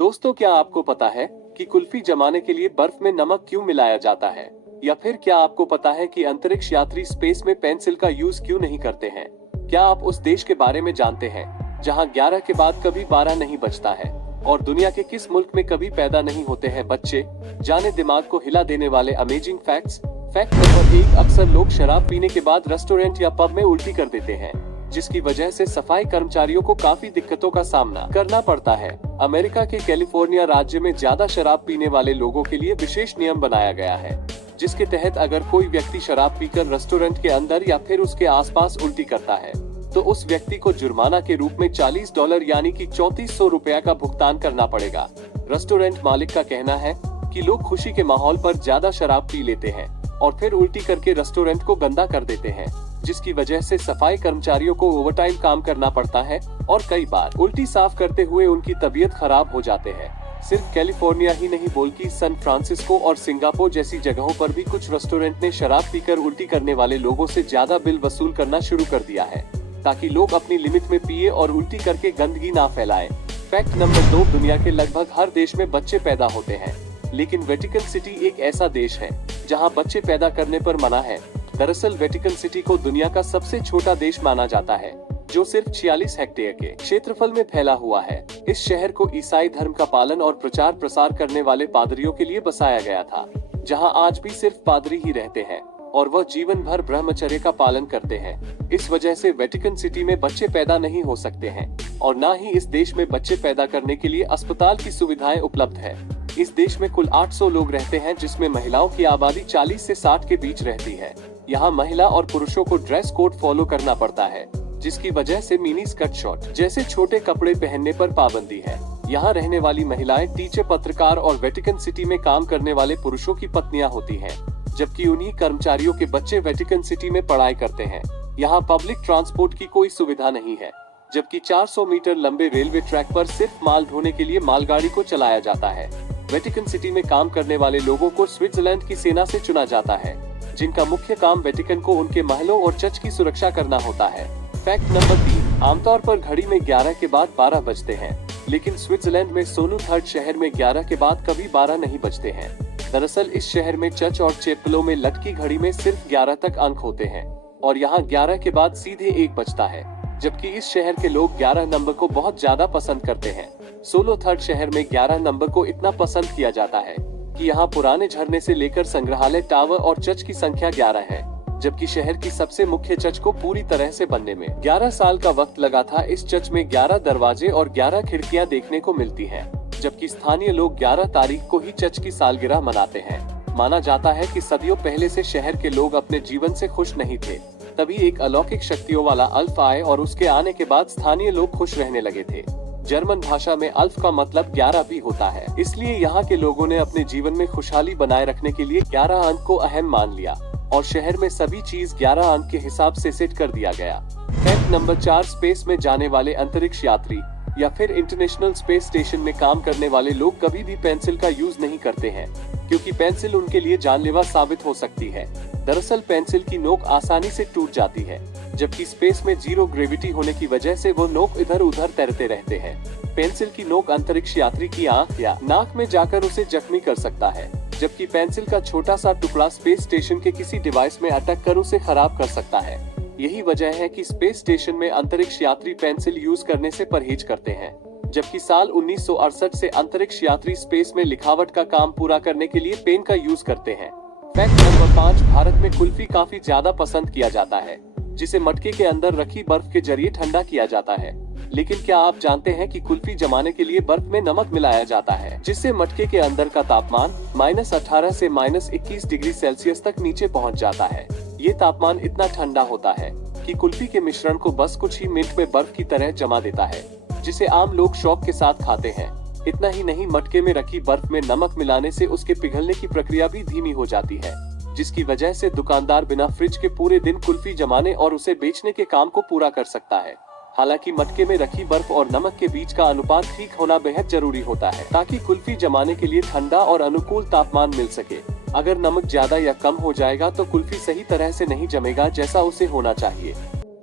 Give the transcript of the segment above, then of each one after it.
दोस्तों, क्या आपको पता है कि कुल्फी जमाने के लिए बर्फ में नमक क्यों मिलाया जाता है? या फिर क्या आपको पता है कि अंतरिक्ष यात्री स्पेस में पेंसिल का यूज क्यों नहीं करते हैं? क्या आप उस देश के बारे में जानते हैं जहां 11 के बाद कभी 12 नहीं बजता है? और दुनिया के किस मुल्क में कभी पैदा नहीं होते हैं बच्चे? जाने दिमाग को हिला देने वाले अमेजिंग फैक्ट्स। फैक्ट नंबर 1, अक्सर लोग शराब पीने के बाद रेस्टोरेंट या पब में उल्टी कर देते हैं, जिसकी वजह से सफाई कर्मचारियों को काफी दिक्कतों का सामना करना पड़ता है। अमेरिका के कैलिफोर्निया राज्य में ज्यादा शराब पीने वाले लोगों के लिए विशेष नियम बनाया गया है, जिसके तहत अगर कोई व्यक्ति शराब पीकर रेस्टोरेंट के अंदर या फिर उसके आसपास उल्टी करता है, तो उस व्यक्ति को जुर्माना के रूप में $40 यानी कि 3400 रुपया का भुगतान करना पड़ेगा। रेस्टोरेंट मालिक का कहना है कि लोग खुशी के माहौल पर ज्यादा शराब पी लेते हैं और फिर उल्टी करके रेस्टोरेंट को गंदा कर देते हैं, जिसकी वजह से सफाई कर्मचारियों को ओवरटाइम काम करना पड़ता है और कई बार उल्टी साफ करते हुए उनकी तबीयत खराब हो जाते हैं। सिर्फ कैलिफोर्निया ही नहीं बल्कि सैन फ्रांसिस्को और सिंगापुर जैसी जगहों पर भी कुछ रेस्टोरेंट ने शराब पीकर उल्टी करने वाले लोगों से ज्यादा बिल वसूल करना शुरू कर दिया है, ताकि लोग अपनी लिमिट में पिए और उल्टी करके गंदगी ना फैलाएं। फैक्ट नंबर 2, दुनिया के लगभग हर देश में बच्चे पैदा होते हैं, लेकिन वेटिकन सिटी एक ऐसा देश है जहां बच्चे पैदा करने पर मना है। दरअसल वेटिकन सिटी को दुनिया का सबसे छोटा देश माना जाता है, जो सिर्फ 46 हेक्टेयर के क्षेत्रफल में फैला हुआ है। इस शहर को ईसाई धर्म का पालन और प्रचार प्रसार करने वाले पादरियों के लिए बसाया गया था, जहां आज भी सिर्फ पादरी ही रहते हैं और वह जीवन भर ब्रह्मचर्य का पालन करते हैं। इस वजह से वेटिकन सिटी में बच्चे पैदा नहीं हो सकते हैं और न ही इस देश में बच्चे पैदा करने के लिए अस्पताल की सुविधाएं उपलब्ध है। इस देश में कुल 800 लोग रहते हैं, जिसमें महिलाओं की आबादी 40 से 60 के बीच रहती है। यहाँ महिला और पुरुषों को ड्रेस कोड फॉलो करना पड़ता है, जिसकी वजह से मिनी स्कर्ट शॉर्ट जैसे छोटे कपड़े पहनने पर पाबंदी है। यहाँ रहने वाली महिलाएं टीचर, पत्रकार और वेटिकन सिटी में काम करने वाले पुरुषों की पत्नियां होती हैं, जबकि उन्हीं कर्मचारियों के बच्चे वेटिकन सिटी में पढ़ाई करते हैं। यहाँ पब्लिक ट्रांसपोर्ट की कोई सुविधा नहीं है, जबकि 400 मीटर लंबे रेलवे ट्रैक पर सिर्फ माल ढोने के लिए मालगाड़ी को चलाया जाता है। वेटिकन सिटी में काम करने वाले लोगों को स्विट्जरलैंड की सेना से चुना जाता है, जिनका मुख्य काम वेटिकन को उनके महलों और चर्च की सुरक्षा करना होता है। फैक्ट नंबर 3, आमतौर पर घड़ी में 11 के बाद 12 बजते हैं, लेकिन स्विट्जरलैंड में सोनूथर्ड शहर में 11 के बाद कभी 12 नहीं बजते हैं। दरअसल इस शहर में चर्च और चैपलों में लटकी घड़ी में सिर्फ 11 तक अंक होते हैं और यहाँ 11 के बाद सीधे 1 बजता है, जबकि इस शहर के लोग 11 नंबर को बहुत ज्यादा पसंद करते हैं। सोलोथर्ड शहर में 11 नंबर को इतना पसंद किया जाता है कि यहाँ पुराने झरने से लेकर संग्रहालय, टावर और चर्च की संख्या 11 है, जबकि शहर की सबसे मुख्य चर्च को पूरी तरह से बनने में 11 साल का वक्त लगा था। इस चर्च में 11 दरवाजे और 11 खिड़कियां देखने को मिलती हैं, जबकि स्थानीय लोग 11 तारीख को ही चर्च की सालगिरह मनाते हैं। माना जाता है कि सदियों पहले से शहर के लोग अपने जीवन से खुश नहीं थे, तभी एक अलौकिक शक्तियों वाला अल्फ आए और उसके आने के बाद स्थानीय लोग खुश रहने लगे थे। जर्मन भाषा में अल्फ का मतलब 11 भी होता है, इसलिए यहाँ के लोगों ने अपने जीवन में खुशहाली बनाए रखने के लिए 11 अंक को अहम मान लिया और शहर में सभी चीज 11 अंक के हिसाब से सेट कर दिया गया। फैक्ट नंबर 4, स्पेस में जाने वाले अंतरिक्ष यात्री या फिर इंटरनेशनल स्पेस स्टेशन में काम करने वाले लोग कभी भी पेंसिल का यूज नहीं करते हैं, क्योंकि पेंसिल उनके लिए जानलेवा साबित हो सकती है। दरअसल पेंसिल की नोक आसानी से टूट जाती है, जबकि स्पेस में जीरो ग्रेविटी होने की वजह से वो नोक इधर उधर तैरते रहते हैं। पेंसिल की नोक अंतरिक्ष यात्री की आंख या नाक में जाकर उसे जख्मी कर सकता है, जबकि पेंसिल का छोटा सा टुकड़ा स्पेस स्टेशन के किसी डिवाइस में अटक कर उसे खराब कर सकता है। यही वजह है कि स्पेस स्टेशन में अंतरिक्ष यात्री पेंसिल यूज करने से परहेज करते हैं, जबकि साल 1968 से अंतरिक्ष यात्री स्पेस में लिखावट का काम पूरा करने के लिए पेन का यूज करते हैं। फैक्ट नंबर 5, भारत में कुल्फी काफी ज्यादा पसंद किया जाता है, जिसे मटके के अंदर रखी बर्फ के जरिए ठंडा किया जाता है। लेकिन क्या आप जानते हैं कि कुल्फी जमाने के लिए बर्फ में नमक मिलाया जाता है, जिससे मटके के अंदर का तापमान -18 से -21 डिग्री सेल्सियस तक नीचे पहुंच जाता है। ये तापमान इतना ठंडा होता है कि कुल्फी के मिश्रण को बस कुछ ही मिनट में बर्फ की तरह जमा देता है, जिसे आम लोग शौक के साथ खाते हैं। इतना ही नहीं, मटके में रखी बर्फ में नमक मिलाने से उसके पिघलने की प्रक्रिया भी धीमी हो जाती है, जिसकी वजह से दुकानदार बिना फ्रिज के पूरे दिन कुल्फी जमाने और उसे बेचने के काम को पूरा कर सकता है। हालांकि मटके में रखी बर्फ और नमक के बीच का अनुपात ठीक होना बेहद जरूरी होता है, ताकि कुल्फी जमाने के लिए ठंडा और अनुकूल तापमान मिल सके। अगर नमक ज्यादा या कम हो जाएगा तो कुल्फी सही तरह से नहीं जमेगा जैसा उसे होना चाहिए।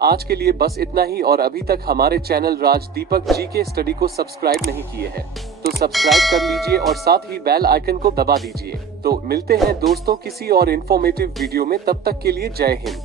आज के लिए बस इतना ही, और अभी तक हमारे चैनल राज दीपक जी के स्टडी को सब्सक्राइब नहीं किए हैं तो सब्सक्राइब कर लीजिए और साथ ही बेल आइकन को दबा दीजिए। तो मिलते हैं दोस्तों किसी और इन्फॉर्मेटिव वीडियो में, तब तक के लिए जय हिंद।